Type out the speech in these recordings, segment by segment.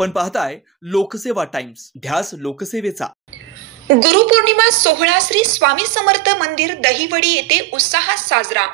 आपण पाहताय लोकसेवा टाइम्स, ध्यास लोकसेवेचा। गुरुपौर्णिमा सोहळा श्री स्वामी समर्थ मंदिर दहिवडी येथे उत्साहात साजरा।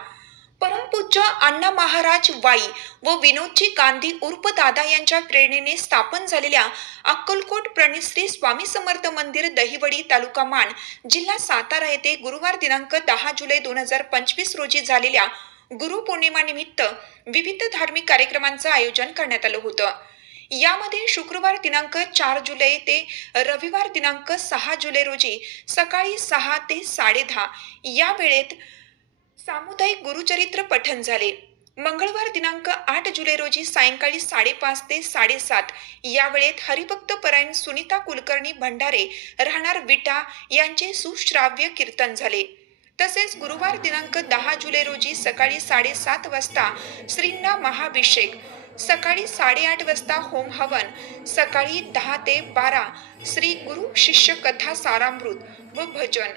परमपूज्य अण्णा महाराज वाई व विनोदजी गांधी उर्फ दादा यांच्या प्रेरणेने स्थापन झालेल्या अक्कलकोट प्रणित श्री स्वामी समर्थ मंदिर दहिवडी तालुका मान जिल्हा सातारा येथे गुरुवार दिनांक 10 जुलै 2025 रोजी झालेल्या गुरुपौर्णिमा निमित्त विविध धार्मिक कार्यक्रमांचं आयोजन करण्यात आलं होतं। यामध्ये शुक्रवार दिनांक 4 जुलै ते रविवार दिनांक 6 जुलै रोजी सकाळी 6 ते 10:30 या वेळेत सामुदायिक गुरुचरित्र पठण झाले। मंगळवार दिनांक 8 जुलै रोजी सायंकाळी 5:30 ते 7:30 या वेळेत हरिभक्त परायण सुनीता कुलकर्णी भंडारे राहणार विटा यांचे सुश्राव्य कीर्तन झाले। तसेच गुरुवार दिनांक 10 जुलै रोजी सकाळी 7:30 वाजता श्रींना महाभिषेक, सकाळी 8:30 वाजता होम हवन, सकाळी 10 ते 12 श्री गुरु शिष्य कथा सारामृत व भजन,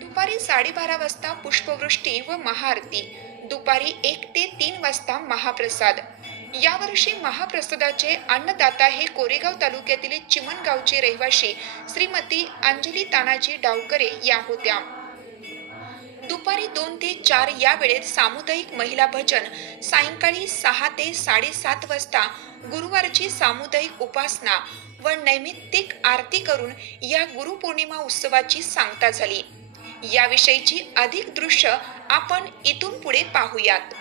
दुपारी 12:30 वाजता पुष्पवृष्टी व महाआरती, दुपारी 1 ते 3 वाजता महाप्रसाद। यावर्षी महाप्रसादाचे अन्नदाता हे कोरेगाव तालुक्यातील चिमणगावचे रहिवाशी श्रीमती अंजली तानाजी डावकरे या होत्या। दुपारी 2 ते 4 या वेळेत सामुदायिक महिला भजन, सायंकाळी 6 ते 7:30 वाजता गुरुवारची सामुदायिक उपासना व नैमित्तिक आरती करून या गुरुपौर्णिमा उत्सवाची सांगता झाली। याविषयीची अधिक दृश्य आपण इथून पुढे पाहूयात।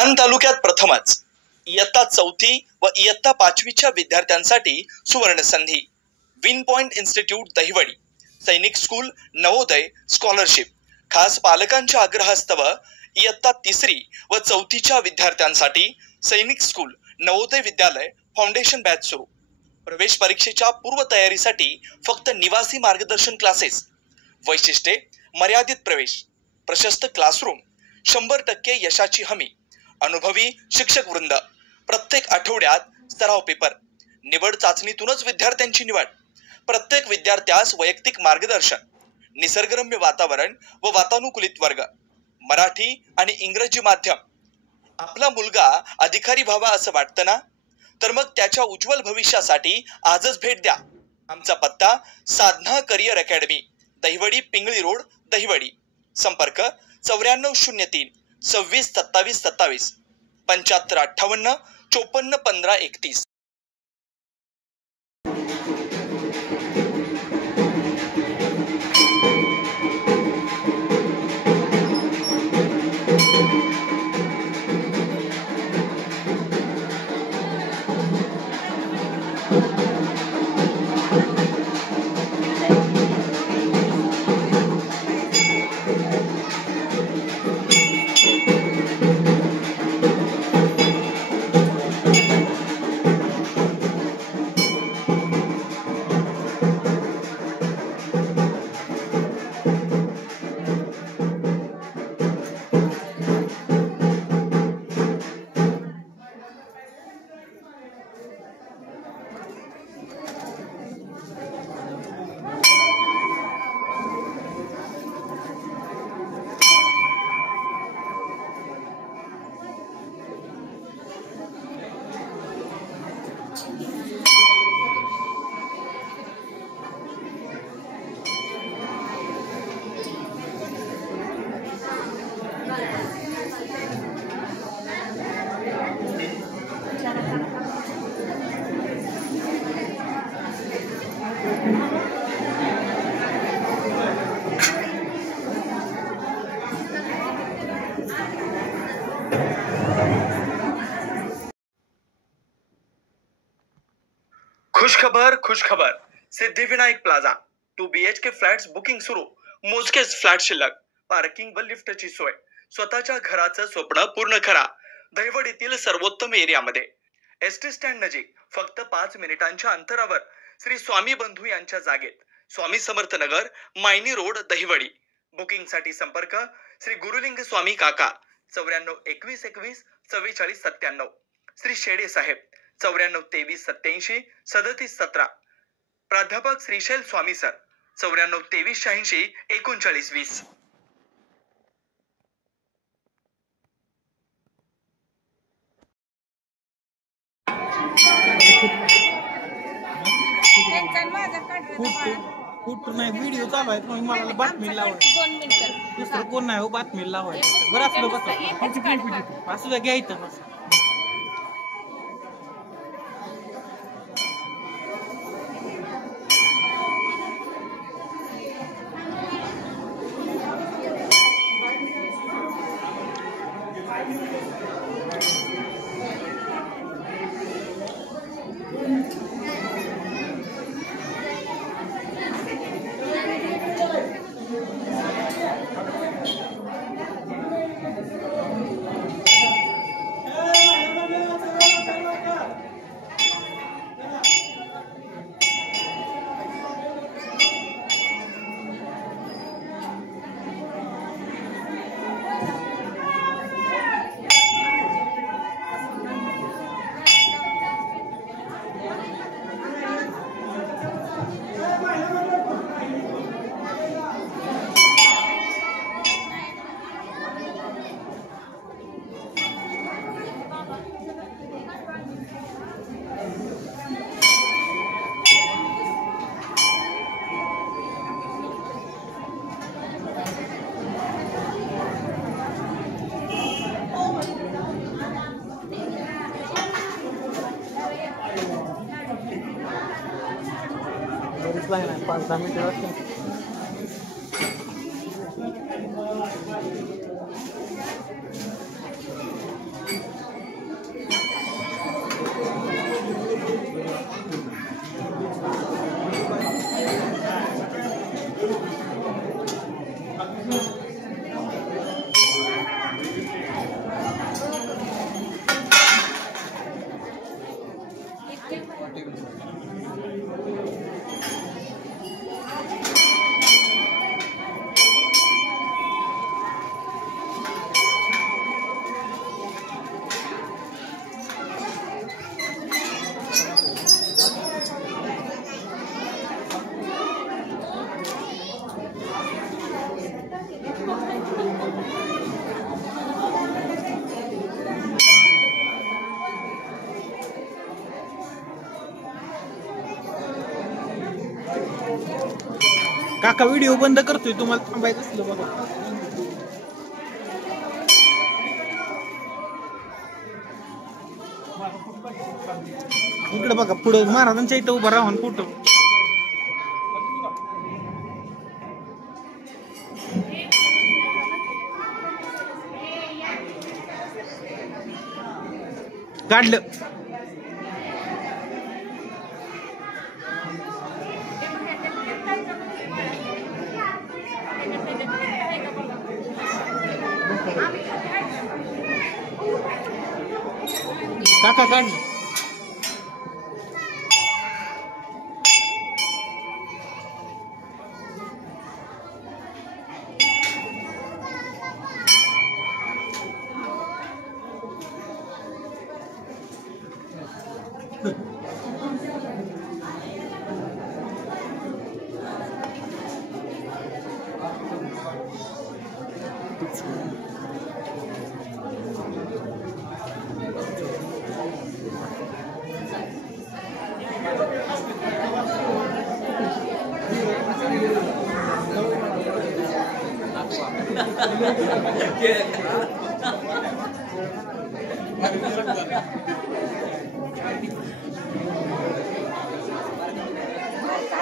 माण तालुक्यात प्रथमच इयत्ता 4थी व इयत्ता 5वीच्या विद्यार्थ्यांसाठी सुवर्ण संधी. विन पॉइंट इन्स्टिट्यूट दहिवडी, सैनिक स्कूल नवोदय स्कॉलरशिप. खास पालकांच्या आग्रहास्तव इयत्ता 3री व 4थीच्या विद्यार्थ्यांसाठी सैनिक school Navodaya Vidyalaya foundation batch सुरू. प्रवेश परीक्षेच्या पूर्वतयारीसाठी फक्त निवासी मार्गदर्शन क्लासेस. वैशिष्ट्ये: मर्यादित प्रवेश, प्रशस्त क्लासरूम, 100% यशाची हमी, अनुभवी शिक्षक वृंद, प्रत्येक आठवड्यात सराव पेपर, निवड चाचणीतूनच विद्यार्थ्यांची निवड, प्रत्येक विद्यार्थ्यास वैयक्तिक मार्गदर्शन, निसर्गरम्य वातावरण व वातानुकूलित वर्ग, मराठी आणि इंग्रजी माध्यम. आपला मुलगा अधिकारी व्हावा असं वाटतं ना? तर मग त्याच्या उज्ज्वल भविष्यासाठी आजच भेट द्या. आमचा पत्ता Sadhana career academy, Dahiwadi Pingli road, Dahiwadi. संपर्क 9403 26 27 27, 75 58 54 15 31. खुशखबर. Siddhivinayak plaza 2 BHK flats booking सुरू. मोजकेच फ्लॅट शिल्लक. पार्किंग व लिफ्टची सोय. स्वतःच्या घराचं स्वप्न पूर्ण करा. दहिवडीतील सर्वोत्तम एरियामध्ये. एसटी स्टँड नजीक फक्त 5 मिनिटांच्या अंतरावर श्री स्वामी बंधू यांच्या जागेत. स्वामी समर्थ नगर, मायनी रोड, दहिवडी. बुकिंग साठी संपर्क श्री गुरुलिंग स्वामी काका 94 21 21 44 97. श्री शेडे साहेब 94 23 87 37 17. प्राध्यापक श्रीशैल स्वामी सर 94 23 86 39 20. कुठं नाही व्हिडिओ चालू आहे. मग मला बातमी लावायचं. दुसरं कोण नाही हो बातमी लावायचं. बरं असलं बस असं घ्यायचं बस. Lain 5-10 minit. काका व्हिडिओ बंद करतोय, तुम्हाला थांबायचं असलं बघा. इकडे बघा, पुढे महाराजांच्या इथं उभा राहून फोटो. काढलं. काका काढलं.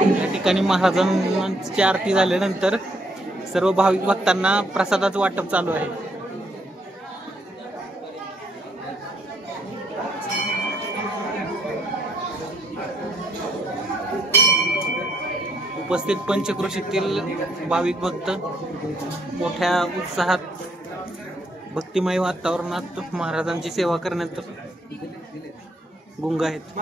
या ठिकाणी महाराजांची आरती झाल्यानंतर सर्व भाविक भक्तांना प्रसादाचं वाटप चालू आहे. उपस्थित पंचक्रोशीतील भाविक भक्त मोठ्या उत्साहात भक्तिमय वातावरणात महाराजांची सेवा करण्यात गुंग आहेत.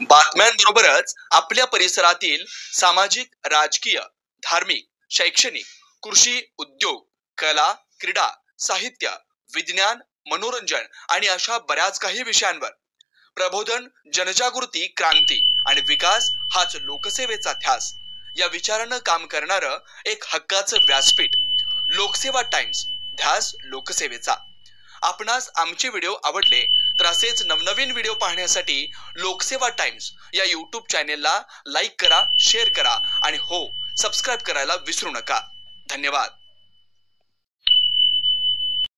बातम्यांबरोबरच आपल्या परिसरातील सामाजिक, राजकीय, धार्मिक, शैक्षणिक, कृषी, उद्योग, कला, क्रीडा, साहित्य, विज्ञान, मनोरंजन आणि अशा बऱ्याच काही विषयांवर प्रबोधन, जनजागृती, क्रांती आणि विकास हाच लोकसेवेचा ध्यास या विचारानं काम करणारं एक हक्काचं व्यासपीठ लोकसेवा टाइम्स, ध्यास लोकसेवेचा. आपणास आमचे व्हिडिओ आवडले तर असेच नवनवीन व्हिडिओ पाहण्यासाठी लोकसेवा टाइम्स या YouTube चॅनेलला लाईक करा, शेअर करा आणि हो, सबस्क्राईब करायला विसरू नका. धन्यवाद.